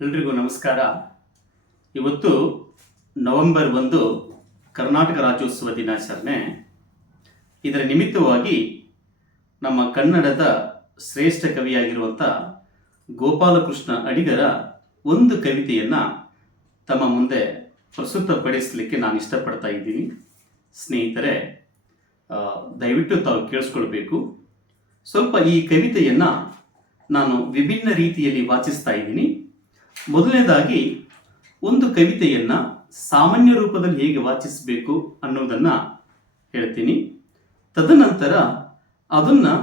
ಎಲ್ರಿಗೂ ನಮಸ್ಕಾರ. ಇವತ್ತು ನವೆಂಬರ್ 1 ಕರ್ನಾಟಕ ರಾಜ್ಯೋತ್ಸವ ದಿನಾಚರಣೆ. ಇದರ ನಿಮಿತ್ತವಾಗಿ ನಮ್ಮ ಕನ್ನಡದ ಶ್ರೇಷ್ಠ ಕವಿಯಾಗಿರುವಂಥ ಗೋಪಾಲಕೃಷ್ಣ ಅಡಿಗರ ಒಂದು ಕವಿತೆಯನ್ನು ತಮ್ಮ ಮುಂದೆ ಪ್ರಸ್ತುತಪಡಿಸಲಿಕ್ಕೆ ನಾನು ಇಷ್ಟಪಡ್ತಾ ಇದ್ದೀನಿ. ಸ್ನೇಹಿತರೆ, ದಯವಿಟ್ಟು ತಾವು ಕೇಳಿಸ್ಕೊಳ್ಬೇಕು. ಸ್ವಲ್ಪ ಈ ಕವಿತೆಯನ್ನು ನಾನು ವಿಭಿನ್ನ ರೀತಿಯಲ್ಲಿ ವಾಚಿಸ್ತಾ ಇದ್ದೀನಿ. ಮೊದಲನೇದಾಗಿ ಒಂದು ಕವಿತೆಯನ್ನು ಸಾಮಾನ್ಯ ರೂಪದಲ್ಲಿ ಹೇಗೆ ವಾಚಿಸಬೇಕು ಅನ್ನೋದನ್ನು ಹೇಳ್ತೀನಿ. ತದನಂತರ ಅದನ್ನು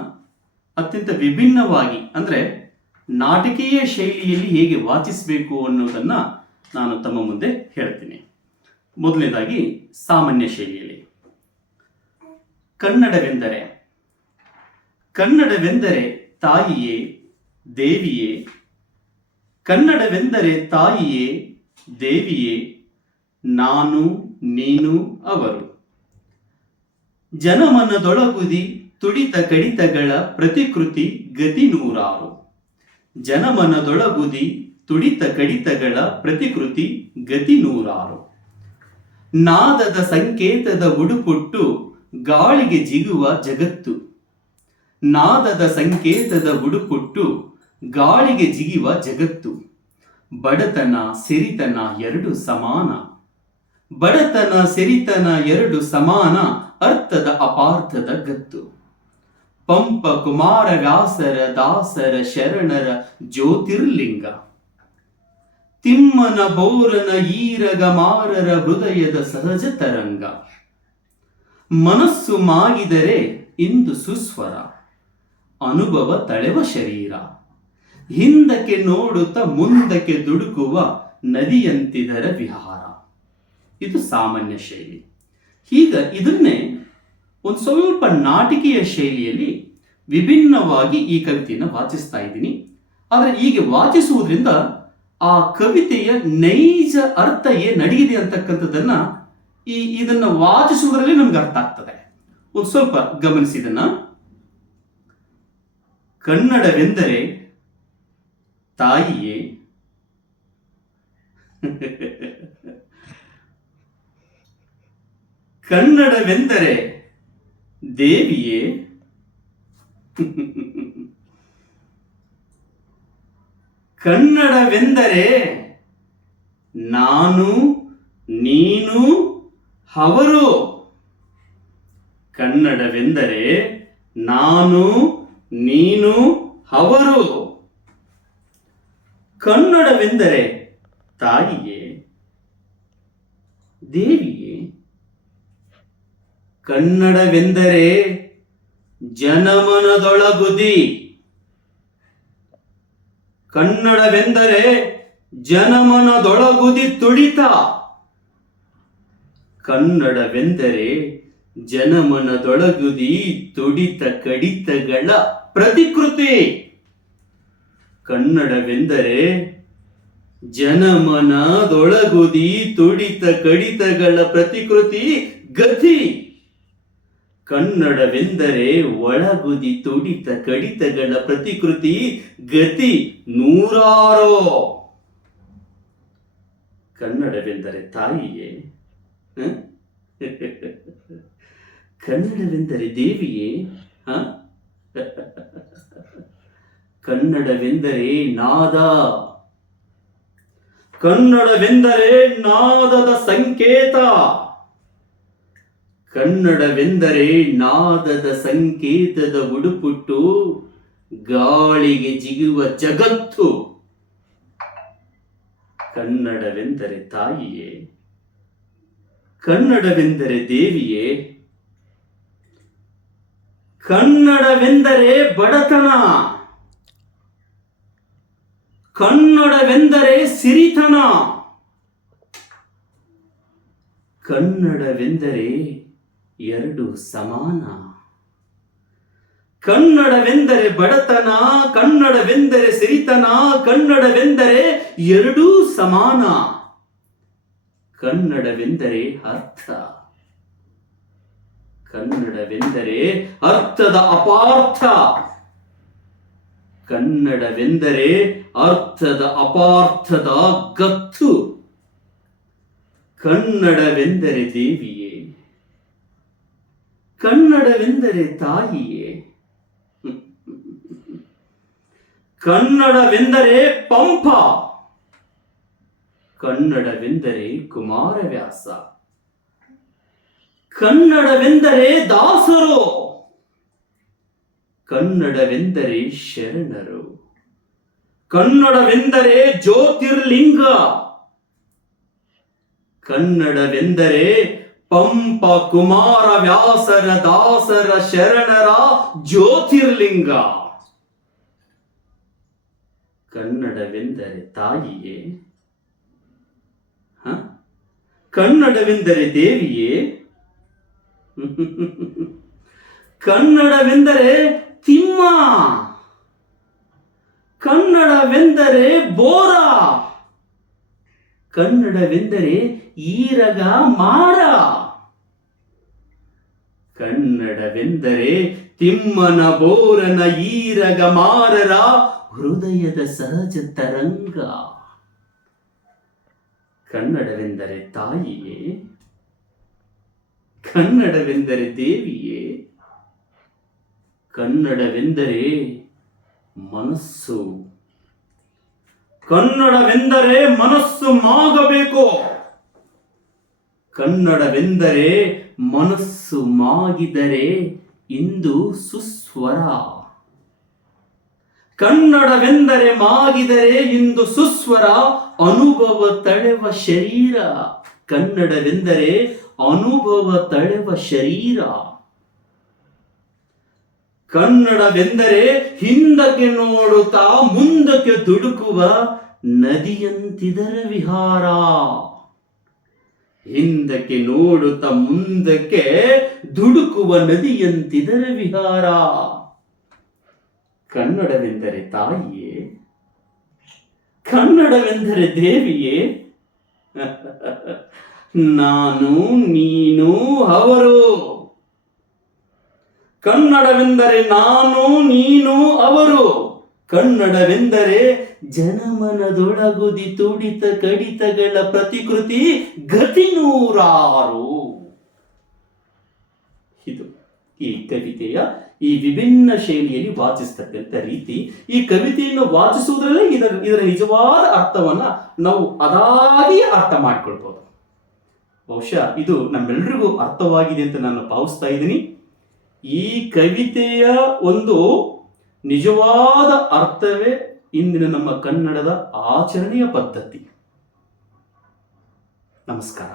ಅತ್ಯಂತ ವಿಭಿನ್ನವಾಗಿ ಅಂದರೆ ನಾಟಕೀಯ ಶೈಲಿಯಲ್ಲಿ ಹೇಗೆ ವಾಚಿಸಬೇಕು ಅನ್ನೋದನ್ನು ನಾನು ತಮ್ಮ ಮುಂದೆ ಹೇಳ್ತೀನಿ. ಮೊದಲನೇದಾಗಿ ಸಾಮಾನ್ಯ ಶೈಲಿಯಲ್ಲಿ. ಕನ್ನಡವೆಂದರೆ ತಾಯಿಯೇ, ದೇವಿಯೇ. ಕನ್ನಡವೆಂದರೆ ತಾಯಿಯೇ, ದೇವಿಯೇ, ನಾನು ನೀನು ಅವರು. ಜನಮನದೊಳಗುದಿ ತುಡಿತ ಕಡಿತಗಳ ಪ್ರತಿಕೃತಿ ಗತಿ ನೂರಾರು. ಜನಮನದೊಳಗುದಿ ತುಡಿತ ಕಡಿತಗಳ ಪ್ರತಿಕೃತಿ ಗತಿ ನೂರಾರು. ನಾದದ ಸಂಕೇತದ ಉಡುಪುಟ್ಟು ಗಾಳಿಗೆ ಜಿಗುವ ಜಗತ್ತು. ನಾದದ ಸಂಕೇತದ ಉಡುಪುಟ್ಟು ಗಾಳಿಗೆ ಜಿಗಿವ ಜಗತ್ತು. ಬಡತನ ಸಿರಿತನ ಎರಡು ಸಮಾನ. ಬಡತನ ಸಿರಿತನ ಎರಡು ಸಮಾನ. ಅರ್ಥದ ಅಪಾರ್ಥದ ಗತ್ತು. ಪಂಪ ಕುಮಾರ ವ್ಯಾಸರ ದಾಸರ ಶರಣರ ಜ್ಯೋತಿರ್ಲಿಂಗ. ತಿಮ್ಮನ ಬೋರನ ಈರಗ ಮಾರರ ಹೃದಯದ ಸಹಜ ತರಂಗ. ಮನಸ್ಸು ಮಾಗಿದರೆ ಇಂದು ಸುಸ್ವರ. ಅನುಭವ ತಳೆವ ಶರೀರ. ಹಿಂದಕ್ಕೆ ನೋಡುತ್ತಾ ಮುಂದಕ್ಕೆ ದುಡುಕುವ ನದಿಯಂತಿದರ ವಿಹಾರ. ಇದು ಸಾಮಾನ್ಯ ಶೈಲಿ. ಈಗ ಇದನ್ನೇ ಒಂದು ಸ್ವಲ್ಪ ನಾಟಕೀಯ ಶೈಲಿಯಲ್ಲಿ ವಿಭಿನ್ನವಾಗಿ ಈ ಕವಿತೆಯನ್ನು ವಾಚಿಸ್ತಾ ಇದ್ದೀನಿ. ಆದರೆ ಹೀಗೆ ವಾಚಿಸುವುದರಿಂದ ಆ ಕವಿತೆಯ ನೈಜ ಅರ್ಥ ಏನಾಗಿದೆ ಅಂತಕ್ಕಂಥದ್ದನ್ನ ಇದನ್ನು ವಾಚಿಸುವುದರಲ್ಲಿ ನಮ್ಗೆ ಅರ್ಥ ಆಗ್ತದೆ. ಒಂದು ಸ್ವಲ್ಪ ಗಮನಿಸಿದನ್ನ. ಕನ್ನಡವೆಂದರೆ ತಾಯಿಯೇ, ಕನ್ನಡವೆಂದರೆ ದೇವಿಯೇ, ಕನ್ನಡವೆಂದರೆ ನಾನು ನೀನು ಅವರು. ಕನ್ನಡವೆಂದರೆ ನಾನು ನೀನು ಅವರು. ಕನ್ನಡವೆಂದರೆ ತಾಯಿಯೇ, ದೇವಿಯೇ. ಕನ್ನಡವೆಂದರೆ ಜನಮನದೊಳಗುದಿ. ಕನ್ನಡವೆಂದರೆ ಜನಮನದೊಳಗುದಿ ತುಡಿತ. ಕನ್ನಡವೆಂದರೆ ಜನಮನದೊಳಗುದಿ ತುಡಿತ ಕಡಿತಗಳ ಪ್ರತಿಕೃತಿ. ಕನ್ನಡವೆಂದರೆ ಜನಮನದೊಳಗುದಿ ತುಡಿತ ಕಡಿತಗಳ ಪ್ರತಿಕೃತಿ ಗತಿ. ಕನ್ನಡವೆಂದರೆ ಒಳಗುದಿ ತುಡಿತ ಕಡಿತಗಳ ಪ್ರತಿಕೃತಿ ಗತಿ ನೂರಾರೋ. ಕನ್ನಡವೆಂದರೆ ತಾಯಿಯೇ, ಕನ್ನಡವೆಂದರೆ ದೇವಿಯೇ, ಕನ್ನಡವೆಂದರೆ ನಾದ. ಕನ್ನಡವೆಂದರೆ ನಾದದ ಸಂಕೇತ. ಕನ್ನಡವೆಂದರೆ ನಾದದ ಸಂಕೇತದ ಉಡುಪುಟ್ಟು ಗಾಳಿಗೆ ಜಿಗುವ ಜಗತ್ತು. ಕನ್ನಡವೆಂದರೆ ತಾಯಿಯೇ, ಕನ್ನಡವೆಂದರೆ ದೇವಿಯೇ. ಕನ್ನಡವೆಂದರೆ ಬಡತನ. ಕನ್ನಡವೆಂದರೆ ಸಿರಿತನ. ಕನ್ನಡವೆಂದರೆ ಎರಡು ಸಮಾನ. ಕನ್ನಡವೆಂದರೆ ಬಡತನ, ಕನ್ನಡವೆಂದರೆ ಸಿರಿತನ, ಕನ್ನಡವೆಂದರೆ ಎರಡೂ ಸಮಾನ. ಕನ್ನಡವೆಂದರೆ ಅರ್ಥ. ಕನ್ನಡವೆಂದರೆ ಅರ್ಥದ ಅಪಾರ್ಥ. ಕನ್ನಡವೆಂದರೆ ಅರ್ಥದ ಅಪಾರ್ಥದ ಗತ್ತು. ಕನ್ನಡವೆಂದರೆ ದೇವಿಯೇ, ಕನ್ನಡವೆಂದರೆ ತಾಯಿಯೇ, ಕನ್ನಡವೆಂದರೆ ಪಂಪ, ಕನ್ನಡವೆಂದರೆ ಕುಮಾರವ್ಯಾಸ, ಕನ್ನಡವೆಂದರೆ ದಾಸರು, ಕನ್ನಡವೆಂದರೆ ಶರಣರು, ಕನ್ನಡವೆಂದರೆ ಜ್ಯೋತಿರ್ಲಿಂಗ, ಕನ್ನಡವೆಂದರೆ ಪಂಪ ಕುಮಾರವ್ಯಾಸರ ದಾಸರ ಶರಣರ ಜ್ಯೋತಿರ್ಲಿಂಗ. ಕನ್ನಡವೆಂದರೆ ತಾಯಿಯೇ, ಕನ್ನಡವೆಂದರೆ ದೇವಿಯೇ, ಕನ್ನಡವೆಂದರೆ ತಿಮ್ಮ, ಕನ್ನಡವೆಂದರೆ ಬೋರ, ಕನ್ನಡವೆಂದರೆ ಈರಗ ಮಾರ, ಕನ್ನಡವೆಂದರೆ ತಿಮ್ಮನ ಬೋರನ ಈರಗ ಮಾರರ ಹೃದಯದ ಸಹಜ ತರಂಗ. ಕನ್ನಡವೆಂದರೆ ತಾಯಿಯೇ, ಕನ್ನಡವೆಂದರೆ ದೇವಿಯೇ, ಕನ್ನಡವೆಂದರೆ ಮನಸ್ಸು, ಕನ್ನಡವೆಂದರೆ ಮನಸ್ಸು ಮಾಗಬೇಕು, ಕನ್ನಡವೆಂದರೆ ಮನಸ್ಸು ಮಾಗಿದರೆ ಇಂದು ಸುಸ್ವರ, ಕನ್ನಡವೆಂದರೆ ಮಾಗಿದರೆ ಇಂದು ಸುಸ್ವರ ಅನುಭವ ತಳೆವ ಶರೀರ, ಕನ್ನಡವೆಂದರೆ ಅನುಭವ ತಳೆವ ಶರೀರ, ಕನ್ನಡವೆಂದರೆ ಹಿಂದಕ್ಕೆ ನೋಡುತ್ತಾ ಮುಂದಕ್ಕೆ ದುಡುಕುವ ನದಿಯಂತಿದರ ವಿಹಾರ, ಹಿಂದಕ್ಕೆ ನೋಡುತ್ತಾ ಮುಂದಕ್ಕೆ ದುಡುಕುವ ನದಿಯಂತಿದರ ವಿಹಾರ. ಕನ್ನಡವೆಂದರೆ ತಾಯಿಯೇ, ಕನ್ನಡವೆಂದರೆ ದೇವಿಯೇ, ನಾನು ನೀನು ಅವರು. ಕನ್ನಡವೆಂದರೆ ನಾನು ನೀನು ಅವರು, ಕನ್ನಡವೆಂದರೆ ಜನಮನದೊಳಗುದಿ ತುಡಿತ ಕಡಿತಗಳ ಪ್ರತಿಕೃತಿ ಗತಿ ನೂರಾರು. ಇದು ಈ ಕವಿತೆಯ ಈ ವಿಭಿನ್ನ ಶೈಲಿಯಲ್ಲಿ ವಾಚಿಸ್ತಕ್ಕಂಥ ರೀತಿ. ಈ ಕವಿತೆಯನ್ನು ವಾಚಿಸುವುದರಲ್ಲೇ ಇದರ ನಿಜವಾದ ಅರ್ಥವನ್ನ ನಾವು ಅದಾಗಿ ಅರ್ಥ ಮಾಡಿಕೊಳ್ಬಹುದು. ಬಹುಶಃ ಇದು ನಮ್ಮೆಲ್ಲರಿಗೂ ಅರ್ಥವಾಗಿದೆ ಅಂತ ನಾನು ಭಾವಿಸ್ತಾ ಇದ್ದೀನಿ. ಈ ಕವಿತೆಯ ಒಂದು ನಿಜವಾದ ಅರ್ಥವೇ ಇಂದಿನ ನಮ್ಮ ಕನ್ನಡದ ಆಚರಣೆಯ ಪದ್ಧತಿ. ನಮಸ್ಕಾರ.